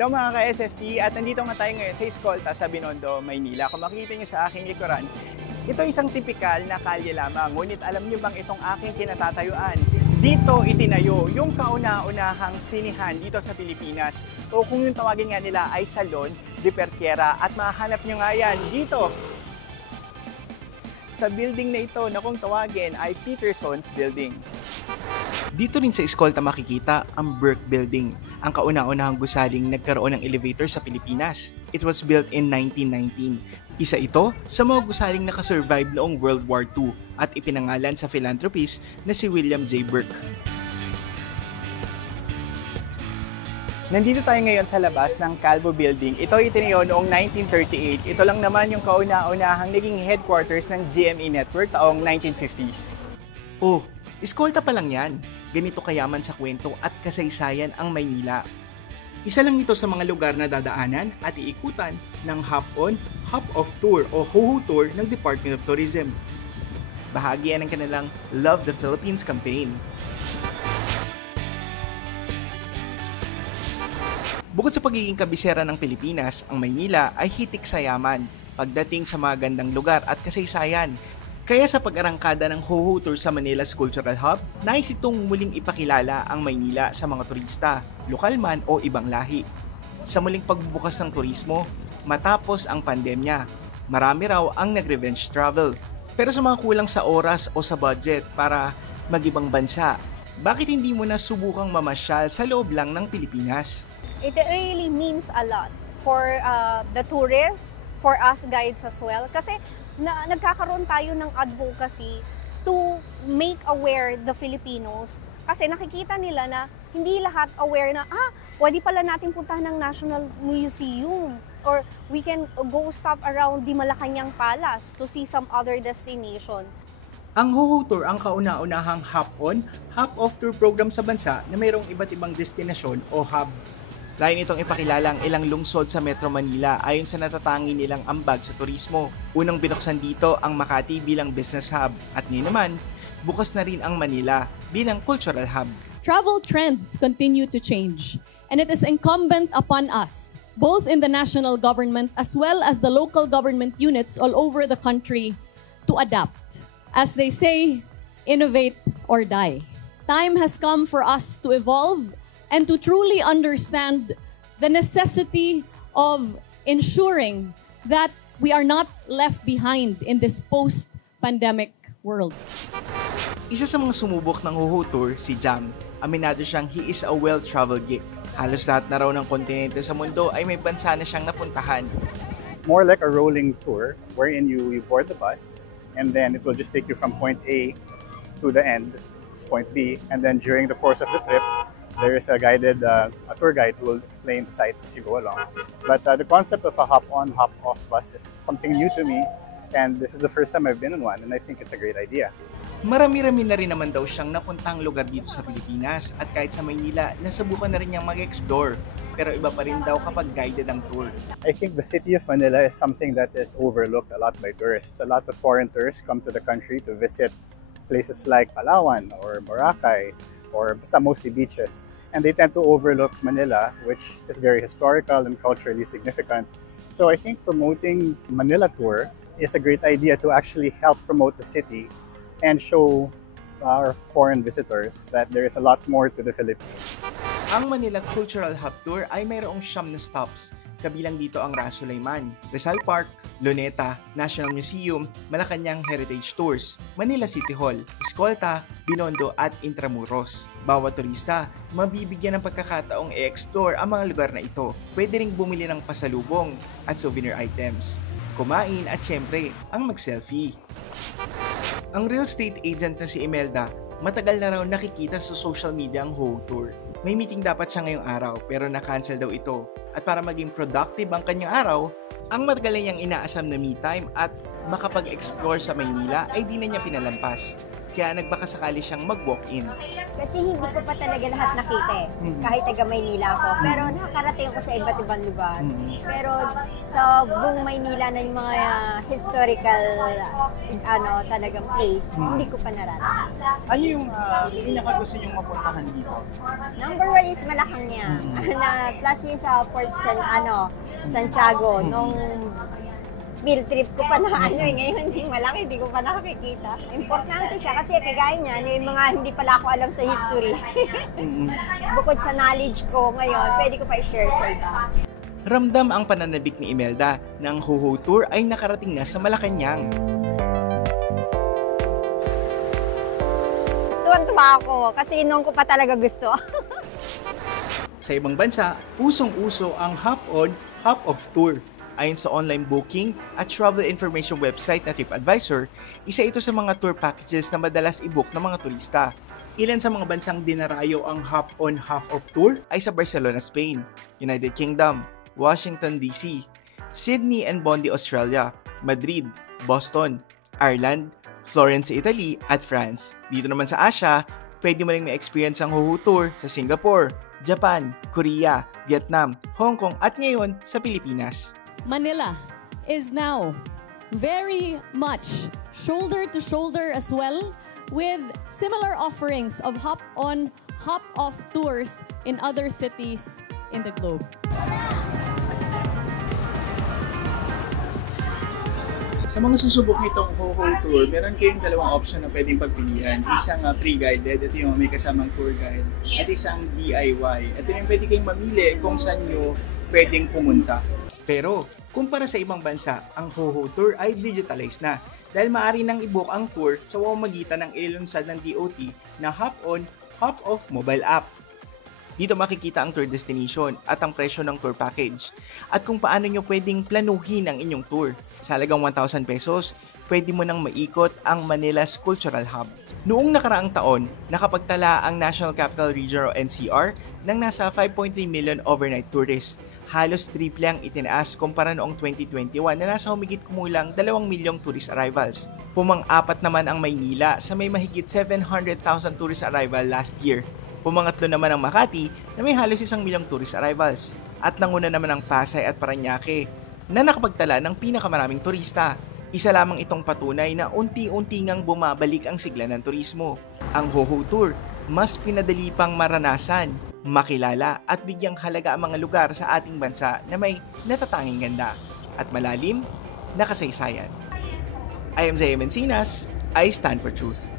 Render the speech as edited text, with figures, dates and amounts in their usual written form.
Hello mga ka-SFT at nandito nga tayo ngayon sa Escolta sa Binondo, Maynila. Kung makikita nyo sa aking likuran, ito isang tipikal na kalye lamang. Ngunit alam nyo bang itong aking kinatatayuan? Dito itinayo yung kauna-unahang sinihan dito sa Pilipinas o kung yung tawagin nga nila ay Salon de Perquiera at mahanap nyo nga yan dito sa building na ito na kung tawagin ay Peterson's Building. Dito rin sa Escolta makikita ang Burke Building, ang kauna-unahang gusaling nagkaroon ng elevator sa Pilipinas. It was built in 1919. Isa ito sa mga gusaling nakasurvive noong World War II at ipinangalan sa philanthropist na si William J. Burke. Nandito tayo ngayon sa labas ng Calvo Building. Ito itinayo noong 1938. Ito lang naman yung kauna-unahang naging headquarters ng GMA Network taong 1950s. Oh, Escolta pa lang yan. Ganito kayaman sa kwento at kasaysayan ang Maynila. Isa lang ito sa mga lugar na dadaanan at iikutan ng hop-on, hop-off tour o HOHO tour ng Department of Tourism. Bahagi yan ng kanilang Love the Philippines campaign. Bukod sa pagiging kabisera ng Pilipinas, ang Maynila ay hitik sa yaman pagdating sa mga gandang lugar at kasaysayan. Kaya sa pag-arangkada ng HOHO Tour sa Manila's Cultural Hub, nais itong muling ipakilala ang Maynila sa mga turista, lokal man o ibang lahi. Sa muling pagbubukas ng turismo, matapos ang pandemya, marami raw ang nag-revenge travel. Pero sa mga kulang sa oras o sa budget para mag-ibang bansa, bakit hindi mo na subukang mamasyal sa loob lang ng Pilipinas? It really means a lot for the tourists, for us guides as well. Kasi nagkakaroon tayo ng advocacy to make aware the Filipinos. Kasi nakikita nila na hindi lahat aware na, pwede pala natin puntahan ng National Museum. Or we can go stop around the Malacanang Palace to see some other destination. Ang HOHO Tour ang kauna-unahang hop-on, hop-off tour program sa bansa na mayroong iba't ibang destinasyon o hub. Lain itong ipakilala ang ilang lungsod sa Metro Manila ayon sa natatangi nilang ambag sa turismo. Unang binuksan dito ang Makati bilang business hub at ngayon naman, bukas na rin ang Manila bilang cultural hub. Travel trends continue to change and it is incumbent upon us, both in the national government as well as the local government units all over the country, to adapt. As they say, innovate or die. Time has come for us to evolve and to truly understand the necessity of ensuring that we are not left behind in this post-pandemic world. Isa sa mga sumubok ng HOHO Tour, si Jam. Aminado siyang he is a well-traveled geek. Halos lahat na raw ng kontinente sa mundo ay may bansa na siyang napuntahan. More like a rolling tour wherein you board the bus and then it will just take you from point A to the end, point B, and then during the course of the trip, there is a tour guide who will explain the sites as you go along. But the concept of a hop-on, hop-off bus is something new to me, and this is the first time I've been on one, and I think it's a great idea. Marami-rami na rin naman daw siyang napuntang lugar dito sa Pilipinas at kahit sa Maynila, nasubukan na rin niyang mag-explore. Pero iba pa rin daw kapag guided ang tour. I think the city of Manila is something that is overlooked a lot by tourists. A lot of foreign tourists come to the country to visit places like Palawan or Boracay or basta mostly beaches. And they tend to overlook Manila, which is very historical and culturally significant. So I think promoting Manila Tour is a great idea to actually help promote the city and show our foreign visitors that there is a lot more to the Philippines. Ang Manila Cultural Hub Tour ay mayroong 9 na stops. Kabilang dito ang Rasulaiman, Rizal Park, Luneta, National Museum, Malacanang Heritage Tours, Manila City Hall, Escolta, Binondo at Intramuros. Bawat turista, mabibigyan ng pagkakataong i-explore ang mga lugar na ito. Pwede ring bumili ng pasalubong at souvenir items, kumain at syempre, ang mag-selfie. Ang real estate agent na si Imelda, matagal na raw nakikita sa social media ang HOHO Tour. May meeting dapat siya ngayong araw pero na-cancel daw ito. At para maging productive ang kanyang araw, ang matagal na niyang inaasam na me time at makapag-explore sa Maynila ay di na niya pinalampas. kaya nagbakasakali siyang mag-walk-in. Kasi hindi ko pa talaga lahat nakita eh. Kahit taga Maynila ako. Pero nakakarating ako sa iba't ibang lugar. Pero sa buong Maynila na yung mga historical talagang place, hindi ko pa nararating. Ano yung pinaka-gusto niyong mapuntahan dito? Number 1 is Malacanang. Plus yun sa Port Santiago. Nung field trip ko pa na ngayon malaki, hindi ko pa nakakikita. Importante siya kasi kagaya niya, yung mga hindi pala ako alam sa history. Bukod sa knowledge ko ngayon, pwede ko pa i-share sa iba. Ramdam ang pananabik ni Imelda na ang Ho Ho Tour ay nakarating na sa Malacanang. Tuwan-tuwa ako kasi noon ko pa talaga gusto. Sa ibang bansa, usong-uso ang hop-on, hop-off tour. Ayon sa online booking at travel information website na TripAdvisor, isa ito sa mga tour packages na madalas i-book ng mga turista. Ilan sa mga bansang dinarayo ang hop-on, hop-off tour ay sa Barcelona, Spain, United Kingdom, Washington, D.C., Sydney and Bondi, Australia, Madrid, Boston, Ireland, Florence, Italy, at France. Dito naman sa Asia, pwede mo rin ma-experience ang Ho Ho Tour sa Singapore, Japan, Korea, Vietnam, Hong Kong at ngayon sa Pilipinas. Manila is now very much shoulder to shoulder as well with similar offerings of hop-on, hop-off tours in other cities in the globe. Sa mga susubok nitong Ho Ho Tour, meron kayong dalawang option na pwedeng pagpilian. Isang pre-guided, ito yung may kasamang tour guide, at isang DIY. Ito yung pwede kayong mamili kung saan nyo pwedeng pumunta. Pero, kumpara sa ibang bansa, ang Ho Ho Tour ay digitalized na dahil maaari nang i-book ang tour sa pamamagitan ng ililunsad ng DOT na hop-on, hop-off mobile app. Dito makikita ang tour destination at ang presyo ng tour package at kung paano nyo pwedeng planuhin ang inyong tour. Sa halagang 1,000 pesos, pwede mo nang maikot ang Manila's Cultural Hub. Noong nakaraang taon, nakapagtala ang National Capital Region o NCR ng nasa 5.3 million overnight tourists. Halos triple ang itinaas kumpara noong 2021 na nasa humigit kumulang 2 milyong tourist arrivals. Pumang-apat naman ang Maynila sa may mahigit 700,000 tourist arrival last year. Pumangatlo naman ang Makati na may halos 1 milyong tourist arrivals. At nanguna naman ang Pasay at Parañaque na nakapagtala ng pinakamaraming turista. Isa lamang itong patunay na unti-unti ngang bumabalik ang sigla ng turismo. Ang Ho Ho Tour mas pinadali pang maranasan, makilala at bigyang halaga ang mga lugar sa ating bansa na may natatanging ganda at malalim na kasaysayan. I am Zaya Mencinas, I stand for truth.